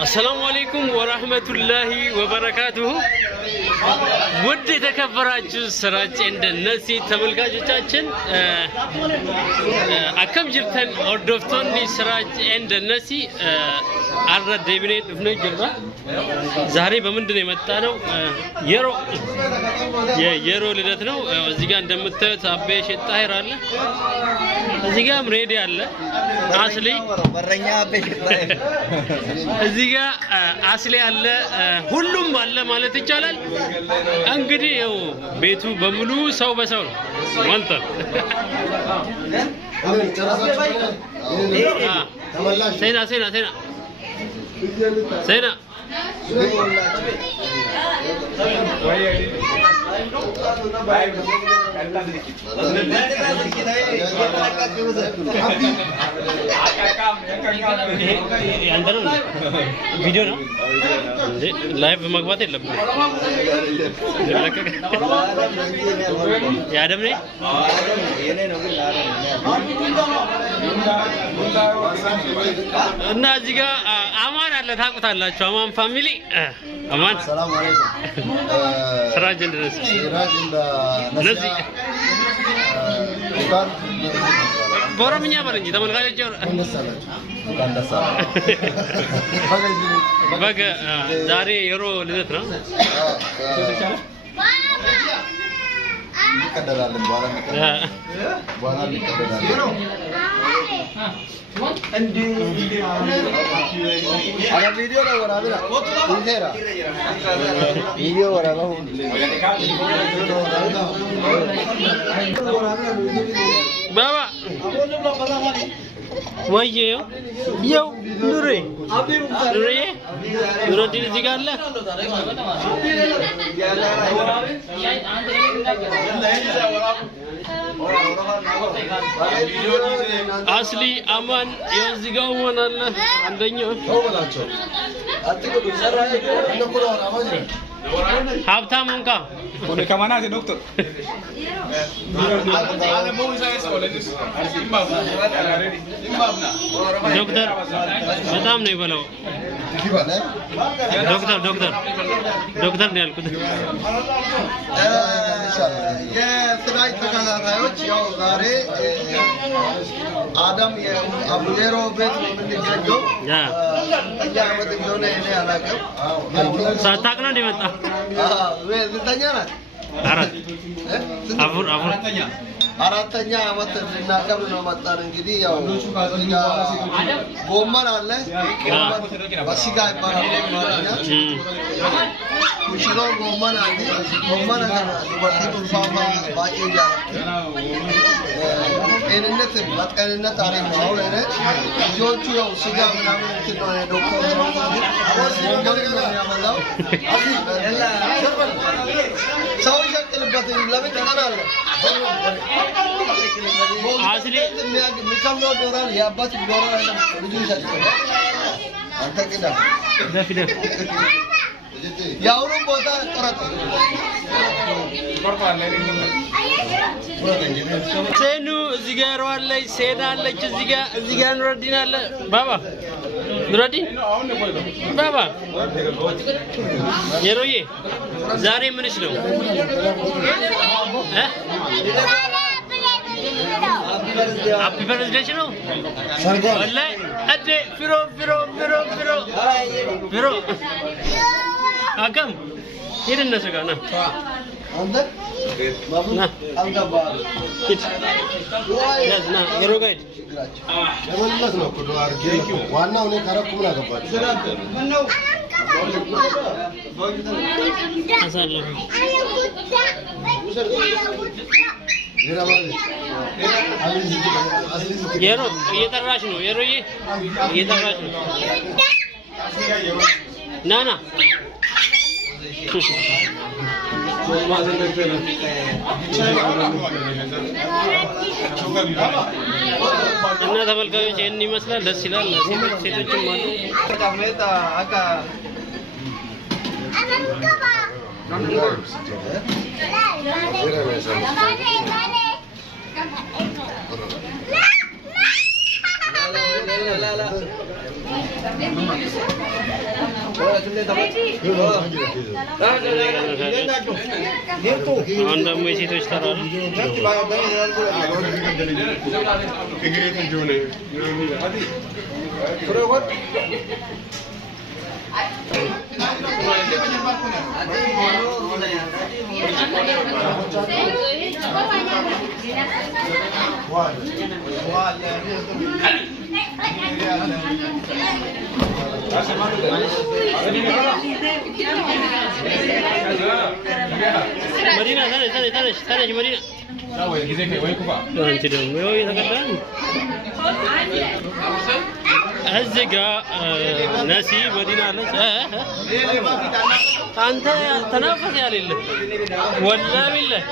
السلام عليكم ورحمة الله وبركاته. ود تكبراችሁ ስራጭ እንደነሲ ተመልካቾቻችን አከም ጅርተን ኦርዶፍቶኒ ስራጭ እንደነሲ አረ ዴቪኔት ፍነ ጅራ ዛሬ በመንደን የመጣ ነው የሮ ልደት ነው። እዚህ ጋር እንደምታዩት አቤ ሸጣይር አለ፣ እዚህ ጋር ሬዲ አለ አስሊ በረኛ አቤ ሸጣይር፣ እዚህ ጋር አስሊ አለ፣ ሁሉም አለ ማለት ይቻላል። እንግዲህ ያው ቤቱ በሙሉ ሰው በሰው ነው ወንተ ሴና ሴና ሴና ሴና ቪዲዮ ነው ላይቭ መግባት የለብንም። ያደም ነኝ እና እዚህ ጋር አማን አለ ታውቁታላችሁ። አማን ፋሚሊ አማን ሰላም አለይኩም። ስራጅ እንደነስ ስራጅ እንደነዚህ በኦሮምኛ በለኝ ተመልካቾች በገ ዛሬ የሮ ልደት ነው። ይቀደራልን በኋላ ይቀደራልን እንዴ አላ ቪዲዮ ነው ወራብላ እንቴራ ቪዲዮ ወራባ ባባ ወየው የው ኑሬ ኑሬ ኑረዲን እዚህ ጋር አለ። አስሊ አማን የዚህ ጋር ሆናለ አንደኛው ሀብታም እንካ ወደ ከማናት ዶክተር ዶክተር በጣም ነው ይበላው ዶክተር ነው ያልኩት። የስራይ ተከታታዮች ያው ዛሬ አዳም የአቡሌሮ ቤት ነው የምንገኘው። ያመት እንደሆነ እኔ አላውቅም። ሳታቅ ነው እንደመጣ ዝንተኛ ናት። አራተኛ አመት ልናከብር ነው መጣን። እንግዲህ ያው ጎመን አለ በስጋ ይባላል ኩሽሮ ጎመን አለ ጎመን አለ ወርቂ ፋማ ባቂ ጤንነት በጤንነት አሪፍ ነው። አሁን እኔ ልጆቹ ያው ስጋ ምናምን እንትን ነው ዶክተር ሰው ይሸቅልበት ለምን ተቀናለ አስሊ የሚከምነው ዶላር የአባት ዶላር አይደለም ልጁ ይሸቅል አንተ ቅዳ ደፊደ ያውሩ ቦታ ቀረጥ ሴኑ እዚህ ጋር አለች፣ ሴና አለች፣ እዚህ ጋር ኑረዲን አለ። ባባ ኑረዲን ባባ የሮዬ ዛሬ ምንሽ ነው? ሃፒ በርዝዴሽ ነው ወላሂ አዴ ፊሮ አቀም ሄድ እነሱ ጋር ና ና የሮ ጋር ሂድ ለመለስ ነው እኮ ዱአ አድርጌ ዋናው እኔ ካረኩ ምን አገባችሁ የሮ እየጠራሽ ነው የሮዬ እየጠራሽ ነው ናና እና ተመልካቾች ይሄን ይመስላል ደስ ይላል ሴቶችም አሉ አሁን ደግሞ የሴቶች ተራ ነው مدينة ثانية مدينة أنت دوم يوي تقدم هزقة ناسي مدينة أنت تنافس يا لله ولا بالله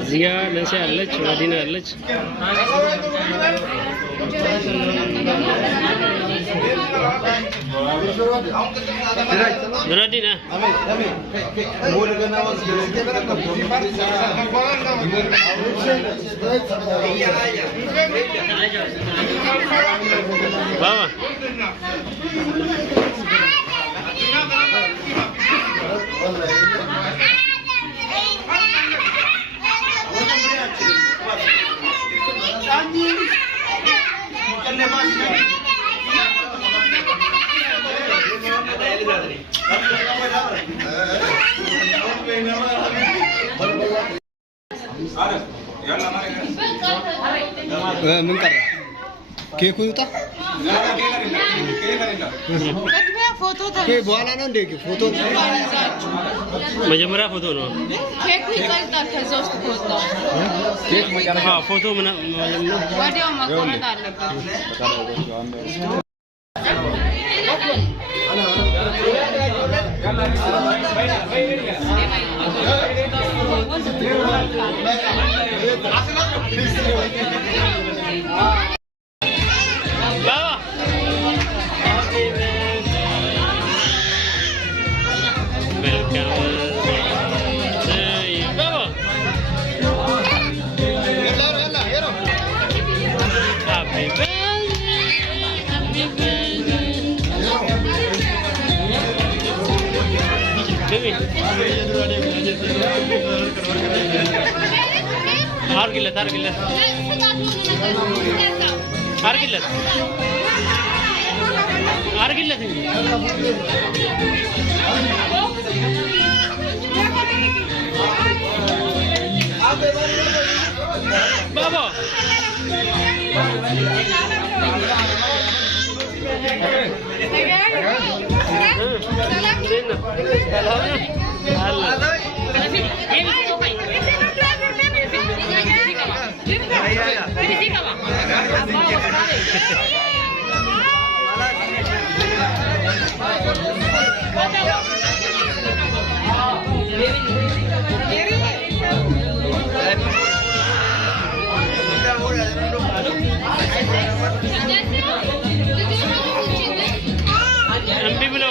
زيا نسي علج مدينة علج نرادينا بابا من قرر كيف يوتا كيف بوالا نندي فوتو مجمرة فوتو نو كيف يقدر كزوجت فوتو كيف مجمرة فوتو من وديو ما كنت Hargillet Baba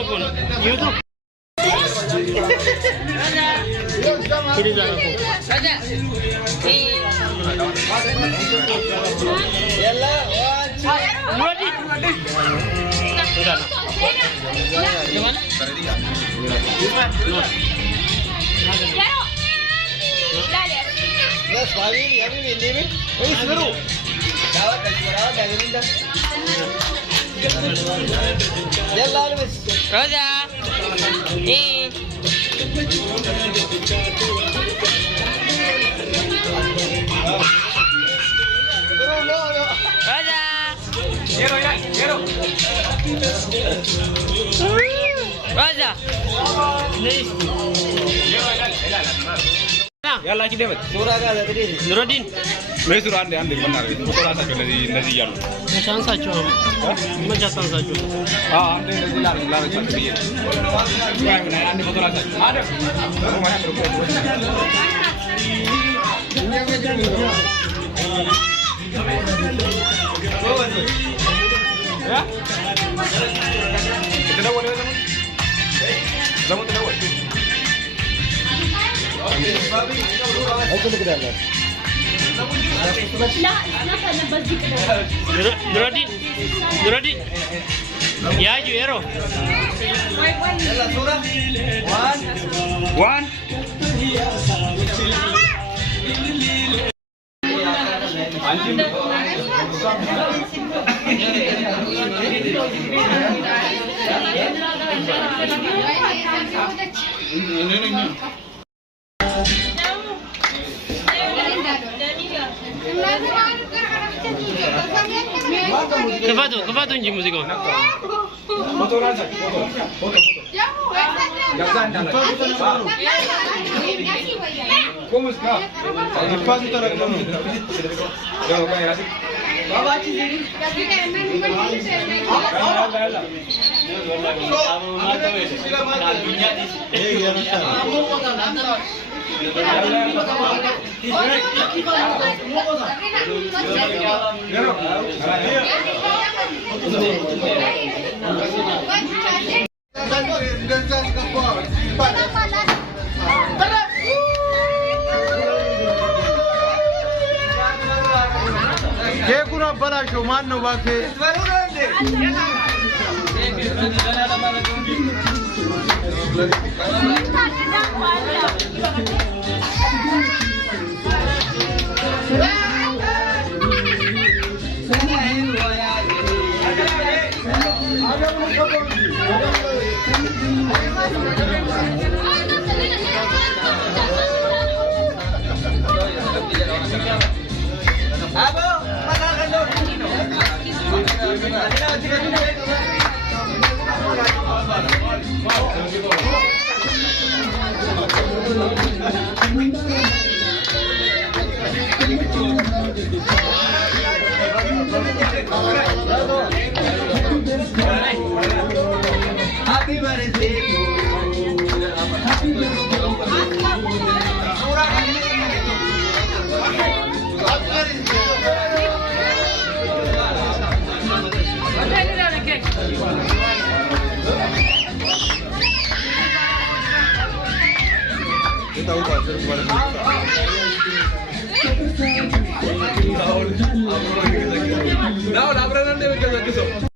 እኮ ነው ዩቱብ Kiriza na po. Yalla, ready. Gimana? Yes, Bali, ini nih. Oh, seru. Dawat dari Linda. Yalla, Miss. Rosa. Rosa. ያላ ኪደበት ሱራ ጋር ለጥሪ ኑረዲን መስሩ አንድ በእናትህ ፎቶ ራሳቸው እንደዚህ እያሉ ሻንሳቸው መጃ ሳንሳቸው አንድ እንደዚህ ላረቻቸው ብዬ አንድ ፎቶ ራሳቸው አደም Nuradin Yaju Ero One ክፈቱ እንጂ ሙዚቃው ፎቶ ራሳቸው ፎቶ ¿Cómo está? El paso está la cama. Ya lo voy a hacer. ኬኩን አበላሸው ማን ነው እባክህ? Happy birthday to you. No, la verdad no debe quedar eso.